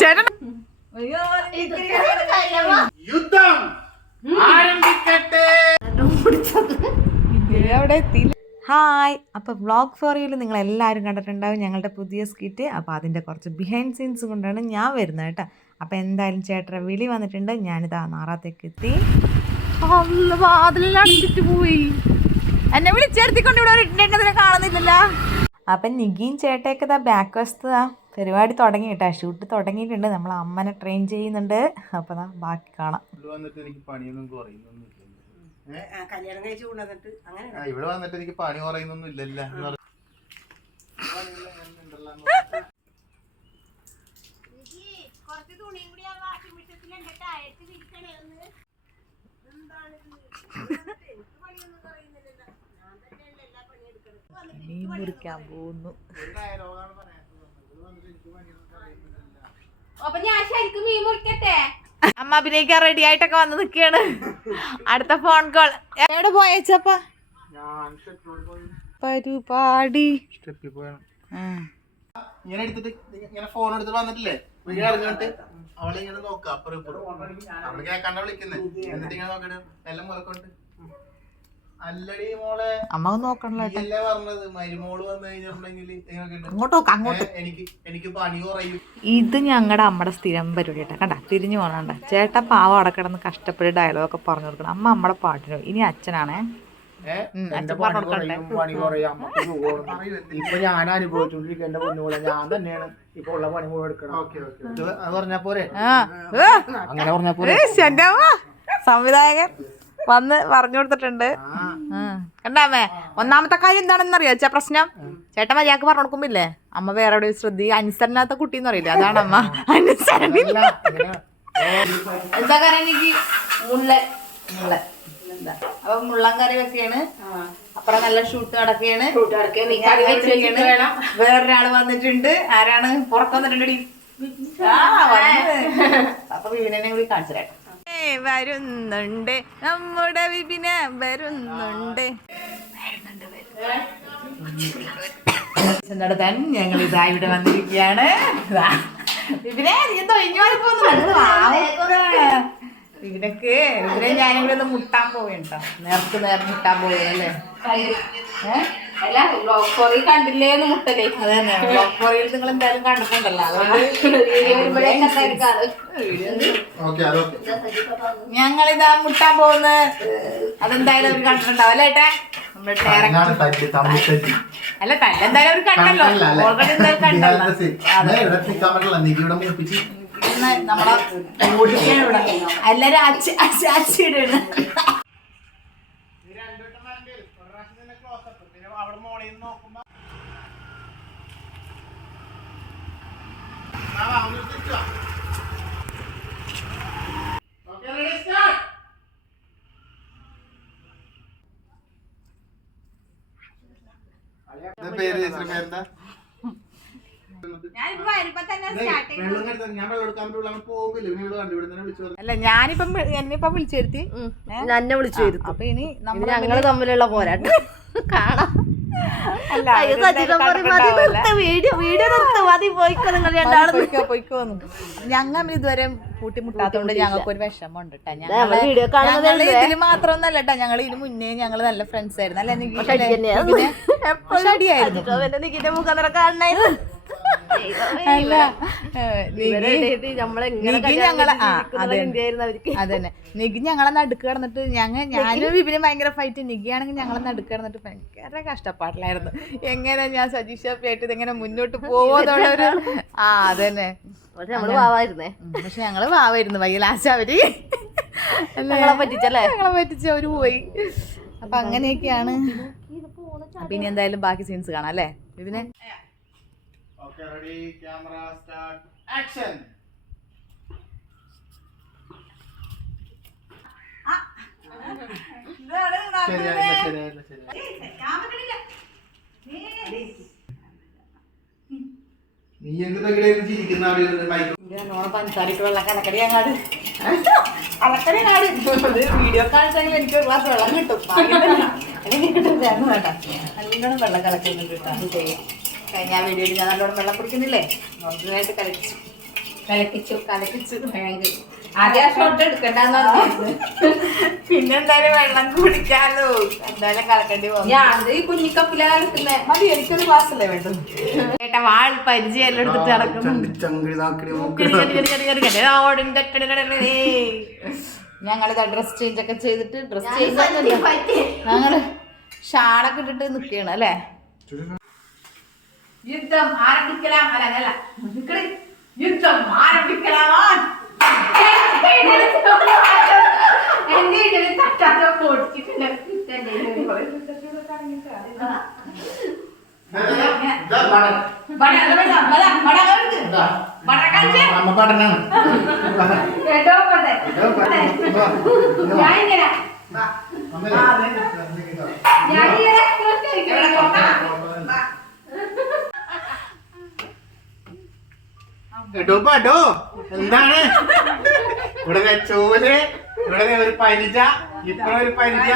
ചേട്ടൻ യുദ്ധം ആരംഭിക്കട്ടെ. അവിടെ ഹായ് അപ്പോൾ വ്ളോഗ് ഫോറിയിൽ നിങ്ങൾ എല്ലാവരും കണ്ടിട്ടുണ്ടാവും ഞങ്ങളുടെ പുതിയ സ്കിറ്റ് അപ്പോൾ അതിന്റെ കുറച്ച് ബിഹൈൻഡ് സീൻസ് കൊണ്ടാണ് ഞാൻ വരുന്നത് കേട്ടോ. അപ്പോൾ എന്തായാലും ചേട്ടനെ വിളി വന്നിട്ടുണ്ട്. ഞാനിതാ നാറാത്തേക്ക് എത്തി. പോയി. എന്നെ വിളിച്ചെടുത്തിക്കൊണ്ട് ഇവിടെ ഇട്ടിട്ടുണ്ടതിനെ കാണുന്നില്ലല്ലോ. അപ്പം നിഗിയും ചേട്ടയൊക്കെ ഇതാ ബാക്ക് വശത്ത് പരിപാടി തുടങ്ങി കേട്ടോ ഷൂട്ട് തുടങ്ങിയിട്ടുണ്ട്. നമ്മൾ അമ്മനെ ട്രെയിൻ ചെയ്യുന്നുണ്ട്. അപ്പോൾ ദാ ബാക്കി കാണാം. ഇവിടെ വന്നിട്ട് എനിക്ക് പണിയൊന്നും കുറയുന്നൊന്നും കല്യാണം കഴിച്ചു കൊണ്ടുവന്നിട്ട് അങ്ങനെ ഇവിടെ വന്നിട്ട് എനിക്ക് പണി കുറയുന്നൊന്നും ഇല്ലല്ലോ മീൻ മുറിക്കാൻ പോകുന്നു ഒരു ഡയലോഗാണ് പറയാനുള്ളത്. ഇവിടെ വന്നിട്ട് എനിക്ക് പണിയൊന്നും കുറയുന്നില്ലല്ലോ. അപ്പൊ ഞാൻ ശരിക്കും മീൻ മുറിക്കട്ടെ? അമ്മ അഭിനയിക്കാൻ റെഡി ആയിട്ടൊക്കെ വന്ന് നിൽക്കുകയാണ്. അടുത്ത ഫോൺ കോൾ എവിടെ പോയച്ചപ്പ പരിപാടി. ഇങ്ങനെ എടുത്തിട്ട് ഇങ്ങനെ ഫോൺ എടുത്തിട്ട് വന്നിട്ടില്ലേ? വീട് ഇറങ്ങിട്ട് അവളെ ഇങ്ങനെ നോക്കാം അപ്പുറം ഇപ്പുറം. അവളിങ്ങനെ കണ്ട വിളിക്കുന്നത് എന്നിട്ട് ഇങ്ങനെ നോക്കണ എല്ലാം മുളക്കൊണ്ട് അമ്മ നോക്കണല്ലോ? അങ്ങോട്ട് നോക്കാം അങ്ങോട്ട്. എനിക്ക് എനിക്ക് പണി കുറയും. ഇത് ഞങ്ങളുടെ അമ്മയുടെ സ്ഥിരം പരിപാടി കേട്ടാ കണ്ട തിരിഞ്ഞു പോകണണ്ട ചേട്ടൻ പാവം അവിടെ കിടന്ന് കഷ്ടപ്പെട്ട് ഡയലോഗൊക്കെ പറഞ്ഞു കൊടുക്കണം. അമ്മ നമ്മുടെ പാട്ടിനോ. ഇനി അച്ഛനാണേ. ഇപ്പൊ ഞാൻ എന്റെ ഞാൻ തന്നെയാണ് ഇപ്പൊ ഉള്ള പണി മുഴുവൻ എടുക്കണം ഓക്കെ ഓക്കെ അത് പറഞ്ഞാ പോരെ? അങ്ങനെ പറഞ്ഞ അമ്മ സംവിധായകൻ. വന്ന് പറഞ്ഞു കൊടുത്തിട്ടുണ്ട്. കണ്ടാമേ ഒന്നാമത്തെ കാര്യം എന്താണെന്ന് അറിയോ ചേച്ചാ പ്രശ്നം ചേട്ടൻ മര്യാദയ്ക്ക് പറഞ്ഞു കൊടുക്കുമ്പില്ലേ? അമ്മ വേറെ എവിടെ ശ്രദ്ധി അനുസരണാത്ത കുട്ടിന്ന് അറിയില്ല അതാണ് അമ്മ. അനുസരണില്ല എന്താ കാരണം എനിക്ക്? മുള്ള മുള്ള എന്താ? അപ്പൊ മുള്ളൻ കറി വെക്കുകയാണ്. അപ്പുറം നല്ല ഷൂട്ട് നടക്കുകയാണ്. വേറൊരാൾ വന്നിട്ടുണ്ട്. ആരാണ്? പുറത്ത് വന്നിട്ടുണ്ടെടി. ആ, വന്ന്. അപ്പൊ വീണനെ കൂടി കാണിച്ചു തരാം. വരുന്നുണ്ട്. നമ്മുടെ വിപിന വരുന്നുണ്ട്. നടത്താൻ ഞങ്ങൾ ഇതാ ഇവിടെ വന്നിരിക്കുകയാണ്. വിപിനെ ഞാനിവിടെ എന്തോ വിപിനക്ക് വിപിനെ ഞാനും കൂടെ ഒന്ന് മുട്ടാൻ പോവേണ്ട നേർക്ക് നേർ മുട്ടാൻ പോയല്ലേ ഏഹ് കോറി കണ്ടില്ലേ എന്ന് മുട്ടലേ അതെ ബ്ലോക്ക് നിങ്ങൾ എന്തായാലും കണ്ടിട്ടുണ്ടല്ലോ അതൊക്കെ ഞങ്ങളിതാ മുട്ടാൻ പോകുന്ന അതെന്തായാലും അവർ കണ്ടിട്ടുണ്ടാവും അല്ലേ ഏട്ടാ? അല്ല തല്ല എന്തായാലും അവർ കണ്ടല്ലോ. കണ്ടല്ല, അല്ലേ? ഓൾറെഡി എന്തായാലും കണ്ടല്ലോ. നമ്മളെ എല്ലാരും അച്ഛ അച്ഛ അച്ഛയിടാണ് ഇത് പേര് ചേച്ചിയുടെ പേരെന്താ ഞാനിപ്പോ വരുമ്പോ തന്നെ ദേ, വെള്ളം കരുതാൻ ഞാൻ വെള്ളം എടുക്കാൻ വേണ്ടി ഉള്ള പോകില്ല പിന്നെ ഇവിടെ കണ്ടു ഇവിടെ തന്നെ വിളിച്ചു പറഞ്ഞു അല്ല ഞാനിപ്പം എന്നിപ്പം എന്നെ ഇപ്പം വിളിച്ചു വരുത്തി. എന്നെ വിളിച്ചു വരുത്തി. അപ്പൊ ഇനി നമ്മൾ ഞങ്ങൾ തമ്മിലുള്ള പോരാട്ടം. കാണാം. ഞങ്ങൾ ഇതുവരെ കൂട്ടിമുട്ടാത്തോണ്ട് ഞങ്ങൾക്ക് ഒരു വിഷമമുണ്ട് ഞങ്ങൾ ഇതിൽ മാത്രമൊന്നല്ല കേട്ടോ. ഞങ്ങൾ ഇതിന് മുന്നേ ഞങ്ങൾ നല്ല ഫ്രണ്ട്സ് ആയിരുന്നു. അല്ലെ. എപ്പോഴും അടിയായിരുന്നു. അല്ല നികി ഞങ്ങളെ അതന്നെ. നടുക്ക് കിടന്നിട്ട് ഞങ്ങൾ ഞാനും വിപിനും ഭയങ്കര ഫൈറ്റ് നികിയാണെങ്കിൽ ഞങ്ങളെ നടുക്ക് കിടന്നിട്ട് ഭയങ്കര കഷ്ടപ്പാടിലായിരുന്നു. എങ്ങനെ ഞാൻ സജീഷ് ആയിട്ട് ഇതെങ്ങനെ മുന്നോട്ട് പോവോന്നുള്ളൊരു ആ അതന്നെ. പക്ഷെ ഞങ്ങൾ വാവായിരുന്നു. പക്ഷെ ഞങ്ങൾ വാവായിരുന്നു. വൈ ലാസ്റ്റ് അവർ? ഞങ്ങളെ പറ്റിച്ചല്ലേ? ഞങ്ങളെ പറ്റിച്ച അവർ പോയി. അപ്പൊ അങ്ങനെയൊക്കെയാണ്. പിന്നെ എന്തായാലും ബാക്കി സീൻസ് കാണാം അല്ലേ? ഇതിനെ okay ready camera start action. ശരിയായില്ല ശരിയായില്ല ശരിയായില്ല. നീ എന്ത് തകിടയിൽ ചിരിക്കുന്ന പഞ്ചസാരിട്ട് വെള്ളം കലക്കടി അങ്ങാട്. കലക്കടി അങ്ങാട്. വീഡിയോ കാണിച്ചെങ്കിൽ എനിക്ക് ഒരു ഗ്ലാസ് വെള്ളം കിട്ടും. അല്ലെങ്കിൽ കിട്ടില്ല വേണ്ട. നല്ലോണം വെള്ളം കലക്കുന്നുണ്ട് കേട്ടോ. കഴിഞ്ഞ ആ വീഡിയോയിൽ ഞാൻ നല്ലോണം വെള്ളം കുടിക്കുന്നില്ലേ? നന്നായിട്ട് കലക്കിച്ചു. കലക്കിച്ചു കലക്കിച്ചു. ഭയങ്കര. ആദ്യം ആ ഷോട്ട് എടുക്കണ്ടെന്ന് പറഞ്ഞു പിന്നെ എന്തായാലും വെള്ളം കുടിക്കാലോ. എന്തായാലും കലക്കേണ്ടി പോകും ഞാൻ ഈ കുഞ്ഞിക്കപ്പില കലക്കുന്നേ. മതി എനിക്കൊരു ക്ലാസ് അല്ലേ വേണ്ടത് ചേട്ടാ വാൾ പരിചയം എല്ലാം എടുത്തിട്ട് ഞങ്ങളിതാ ഡ്രസ് ചേഞ്ച് ഒക്കെ ചെയ്തിട്ട് ഡ്രസ് ചേഞ്ച് ഞങ്ങൾ ഷാളൊക്കെ ഇട്ടിട്ട് നിൽക്കുകയാണ് അല്ലേ? യുദ്ധം ആരംഭിക്കലാം അല്ല അല്ല. യുദ്ധം ആരംഭിക്കലാമാ എന്റെ ഇതിൽ തട്ടാത്ത പൊടിച്ചിട്ടുണ്ട് അമ്മ പഠനാണ് കേട്ടോ പോട്ടെ ഞാൻ എടോ പടോ എന്താണ്? ഇവിടെ ചോൽ ഇവിടെ ഒരു പരിച ഇപ്പൊ ഒരു പരിച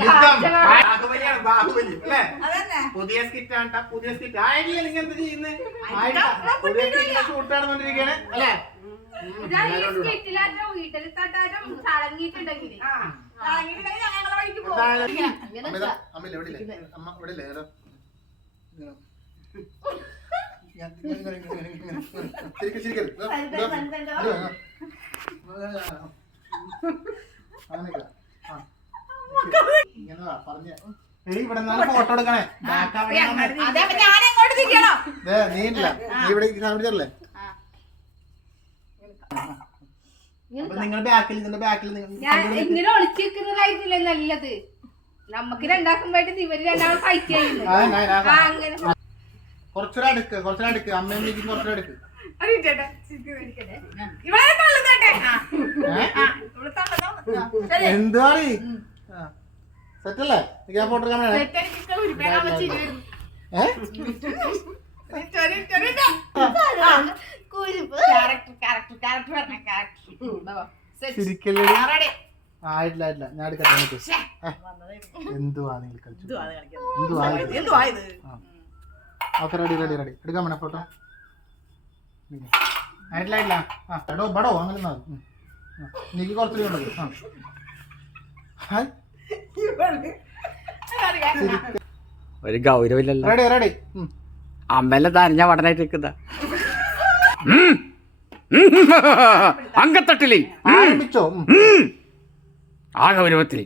യുദ്ധം. ബാഹുബലിയാണ് ബാഹുബലി അല്ലേ? പുതിയ സ്കിറ്റ് ആണ് പുതിയ സ്കിറ്റ്. ആയിട്ടില്ല നിങ്ങൾ എന്ത് ചെയ്യുന്നത് ആയിട്ടില്ല പുതിയ സ്കിറ്റ് ഷൂട്ട് നടന്നുകൊണ്ടിരിക്കുകയാണ് അല്ലേ? വീട്ടിൽ തട്ടാറ്റം ചടങ്ങിട്ടുണ്ടെങ്കിൽ എന്തായാലും- അമ്മ ഇവിടെ? അമ്മ ഇവിടെ പറഞ്ഞേ. ഇവിടെ നിന്നാണ് ഫോട്ടോ എടുക്കണേ നീ ഇല്ല നീ ഇവിടെ കാണിച്ചല്ലേ നിങ്ങൾ ബാക്കിൽ ഇതിന്റെ ബാക്കിൽ ഞാൻ ഇങ്ങനെ ഒളിച്ചിരിക്കുന്നതായിട്ടില്ല നല്ലത് നമുക്ക് രണ്ടാക്കുമ്പോഴായിട്ട് ഇവർ രണ്ടാളും ഫൈറ്റ് ചെയ്യുന്നു കുറച്ചുകൂടെ അടുക്ക് കുറച്ചുകൂടെ അടുക്ക് അമ്മയും കുറച്ചുകൂടെ അടുക്ക് സെറ്റല്ലേ? ഞാൻ ഫോട്ടോ ready. ആയിട്ടില്ല ആയിട്ടില്ല ഞാൻ എടുക്കാൻ. എന്തുവാ നിങ്ങൾ കളിച്ചു എന്തുവാ? എന്തുവാ? ഓക്കെ റെഡി റെഡി റെഡി എടുക്കാൻ വേണേ ഫോട്ടോ ആയിട്ടില്ല ആയിട്ടില്ല ആ എടോ ബടോ അങ്ങനെ മതി. എനിക്ക് കുറച്ചുകൂടി ഉണ്ടത് ആ. ഹായ്. ഒരു ഗൗരവില്ലല്ലോ. റെഡി റെഡി അമ്മേലെ തരഞ്ഞ വടനായിട്ട് നിൽക്കുന്ന. അങ്കത്തട്ടിലി. ആ ഗൗരവത്തിൽ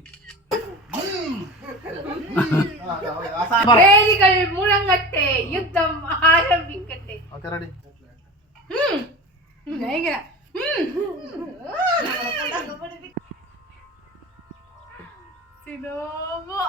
പേരുകൾ മുഴങ്ങട്ടെ യുദ്ധം ആരംഭിക്കട്ടെ. ഞാൻ ഇങ്ങനെ. സിനോമോ.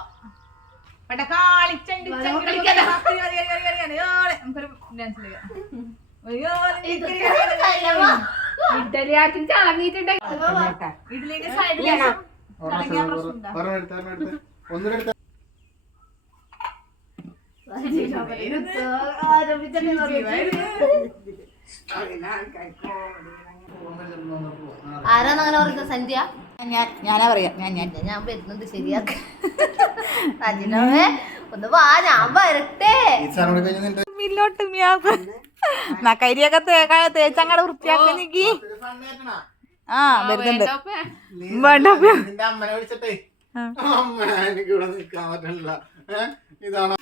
ആരാന്നങ്ങനെ പറയുന്നത് സന്ധ്യ? ഞാൻ ഞാനാ പറയാ. ഞാൻ ഞാൻ. ഞാൻ വരുന്നുണ്ട് ശരിയാക്ക. അജിനോമേ ഒന്ന് വാ ഞാൻ വരട്ടെ. മില്ലോട്ട് കരിയൊക്കെ തേക്കാ തേച്ചങ്ങടെ വൃത്തിയാക്കി നിക്കി. ആ വരുന്നുണ്ട്. വേണ്ട. അമ്മനെ വിളിച്ചിട്ടേ? അമ്മ എനിക്ക് ഇവിടെ നിൽക്കാൻ പറ്റണില്ല? ഇതാണോ?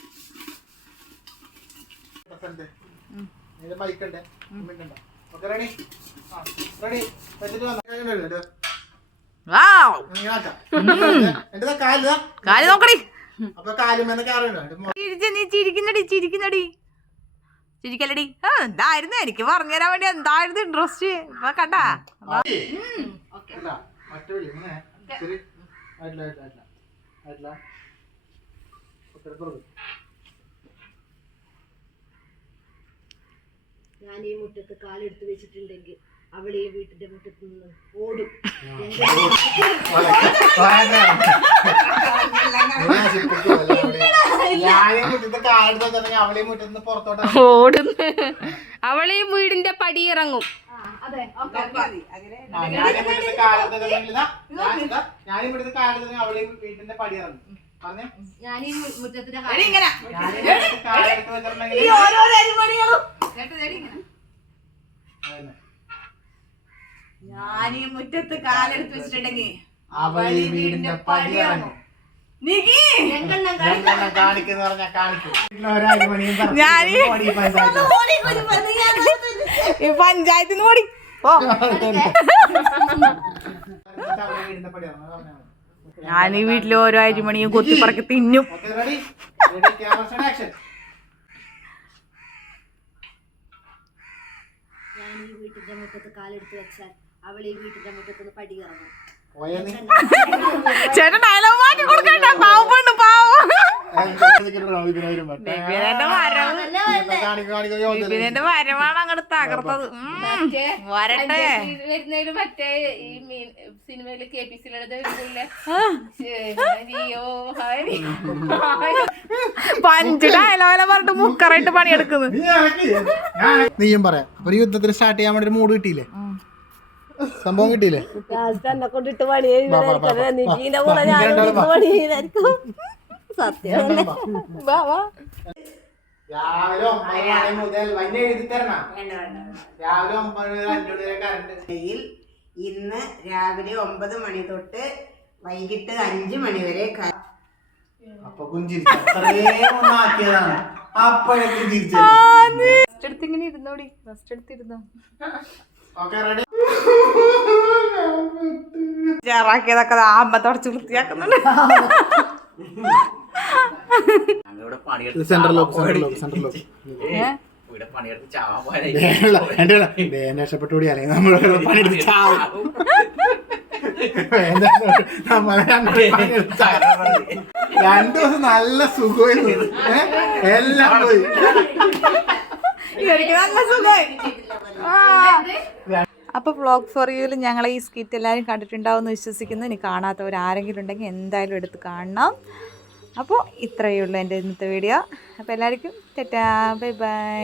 ഇതിന്റെ ബൈക്ക് ഉണ്ട്. ഓക്കെ റെഡി റെഡി വെച്ചിട്ട് കാൽ നോക്കടി. ചിരിക്കുന്നടി ചിരിക്കുന്നടി. ചിരിക്കല്ലടി. ആ എന്തായിരുന്നു? എനിക്ക് പറഞ്ഞുതരാൻ വേണ്ടി എന്തായിരുന്നു ഇൻട്രസ്റ്റ് ഇപ്പൊ കണ്ടാ? ആയിട്ടില്ല ആയിട്ടില്ല ആയിട്ടില്ല ആയിട്ടില്ല ഓക്കെ തുറക്ക് ഞാൻ ഈ മുറ്റത്ത് കാലെടുത്ത് വെച്ചിട്ടുണ്ടെങ്കിൽ അവൾ ഈ വീട്ടിന്റെ മുറ്റത്ത് നിന്ന് ഓടും. ഞാനേ മുറ്റത്ത് കാലെടുത്ത് വെച്ചിട്ടുണ്ടെങ്കിൽ അവളെയും മുറ്റത്ത് പുറത്തോട്ട് ഓടുന്നു അവളെയും വീടിന്റെ പടിയിറങ്ങും ഇതാ, ഞാൻ ഇതാ, ഞാനേ മുറ്റത്ത് കാലെടുത്ത് വെച്ചിട്ടുണ്ടെങ്കിൽ അവളെയും വീട്ടിന്റെ പടി ഇറങ്ങും പറഞ്ഞേ ഞാൻ ഈ മുറ്റത്തിന്റെ ഇങ്ങനെ ഞാൻ കാലെടുത്ത് വെച്ചിട്ടുണ്ടെങ്കിൽ ഈ ഓരോരോ അരിമണികളും അതന്നെ. ഞാൻ ഈ മുറ്റത്ത് കാലെടുത്ത് വെച്ചിട്ടുണ്ടെങ്കിൽ അവൾ ഈ വീടിന്റെ പഞ്ചായത്തിൽ നിന്ന് ഓടി. ഞാൻ ഈ വീട്ടിൽ ഓരോ അരിമണിയും തിന്നും. camera, set, action. ഞാൻ ഈ വീട്ടിന്റെ മുറ്റത്ത് കാലെടുത്ത് വെച്ചാൽ അവൾ ഈ വീട്ടിന്റെ മുറ്റത്ത് പടി ഇറങ്ങും ചേട്ടൻ ഡയലോഗ് മാറ്റി കൊടുക്കണ്ട. പാവപ്പെട്ട് പാവം. ബിബിനെ വരവാണ് അങ്ങോട്ട് തകർത്തത്. മറ്റേ വരട്ടെ. മറ്റേ ഈ മീൻ സിനിമയിൽ കെ പി സിയിലെ പഞ്ച് ഡയലോഗെല്ലാം പറഞ്ഞിട്ട് മുക്കറായിട്ട് പണിയെടുക്കുന്നു നീ അനക്ക്. ഞാൻ- നീയും പറയാം. അപ്പൊ ഒരു യുദ്ധത്തിന് സ്റ്റാർട്ട് ചെയ്യാൻ വേണ്ടി ഒരു മൂഡ് കിട്ടിയില്ലേ സംഭവം കിട്ടിയില്ലേ? എന്നെ കൊണ്ടിട്ട് പണി വാ, വാ, വാ, വാ. നിന്റെ കൂടെ ഞാൻ പണി ചെയ്തായിരിക്കും സത്യം വാ വാ. രാവിലെ ഒമ്പത് മണി മുതൽ വൈകുന്നേരം എഴുതി തരണം. രാവിലെ ഒമ്പത് മുതൽ അഞ്ചു വരെ കറണ്ട് ഇന്ന് രാവിലെ ഒമ്പത് മണി തൊട്ട് വൈകിട്ട് അഞ്ചു മണി വരെ അപ്പൊ അപ്പോഴേക്കും റെസ്റ്റ് എടുത്ത് ഇങ്ങനെ ഇരുന്നോടി. റെസ്റ്റ് എടുത്തിരുന്നോ? ഓക്കെ റെഡി ചേറാക്കിയതൊക്കെ അമ്മ തുടച്ച് വൃത്തിയാക്കുന്നുണ്ട്. Central lock central lock central രക്ഷപ്പെട്ടൂടി അല്ലെങ്കിൽ നമ്മൾ പണിയെടുത്ത് ചാവും. രണ്ടു ദിവസം നല്ല സുഖമായിരുന്നു? എല്ലാം പോയി. നല്ല സുഖമായി. അപ്പോൾ വ്ളോഗ് ഫോർ യുവിൽ ഞങ്ങളെ ഈ സ്കിറ്റ് എല്ലാവരും കണ്ടിട്ടുണ്ടാവുമെന്ന് വിശ്വസിക്കുന്നു. ഇനി കാണാത്തവർ ആരെങ്കിലും ഉണ്ടെങ്കിൽ എന്തായാലും എടുത്ത് കാണണം. അപ്പോൾ ഇത്രയേ ഉള്ളൂ എന്റെ ഇന്നത്തെ വീഡിയോ അപ്പോൾ എല്ലാവർക്കും ടെറ്റാ ബൈ ബൈ